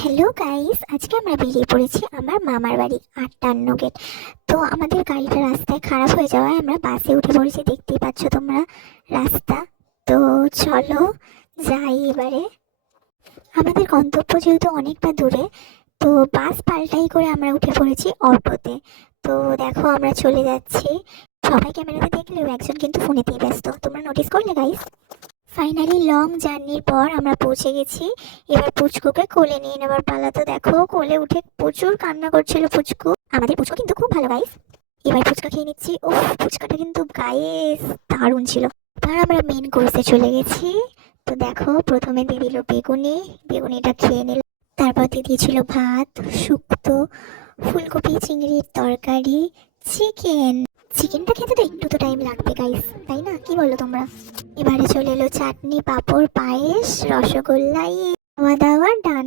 Hello guys, আজকে আমরা বেরিয়ে পড়েছি আমার মামার বাড়ি 58 গেট। তো আমাদের গাড়িটা রাস্তায় খারাপ হয়ে যাওয়ায় আমরা বাসে উঠে পড়েছি, দেখতেই পাচ্ছ তোমরা রাস্তা। তো চলো যাই এবারে। আমাদের গন্তব্য যেহেতু অনেকটা দূরে, তো বাস পাল্টাই করে আমরা উঠে পড়েছি অটোতে। তো দেখো আমরা চলে যাচ্ছি। সবাই ক্যামেরাতে দেখলেও একজন কিন্তু ফোনেতেই ব্যস্ত, তোমরা নোটিস করলে গাইস? ফাইনালি লং জার্নির পর আমরা পৌঁছে গেছি। এবার পুচকুকে কোলে নিয়ে নেবার পালা। তো দেখো কোলে উঠে প্রচুর কান্না করছিল পুচকু। আমাদের পুচকু কিন্তু খুব ভালো গাইস। এবার ফুচকা খেয়ে নিচ্ছি। ও, ফুচকাটা কিন্তু গাইস দারুণ ছিল। এবার আমরা মেন কোর্সে চলে গেছি। তো দেখো প্রথমে দিয়ে দিল বেগুনি, বেগুনিটা খেয়ে নিল। তারপর দিয়ে দিয়েছিল ভাত, শুক্তো, ফুলকপি চিংড়ির তরকারি, চিকেন। চিকেনটা খেতে তো একটু তো টাইম লাগবে গাইস, তাই না? কি বলো তোমরা? এবারে চলে এলো চাটনি, পাঁপড়, পায়েস, রসগোল্লা। খাওয়া দাওয়া ডান।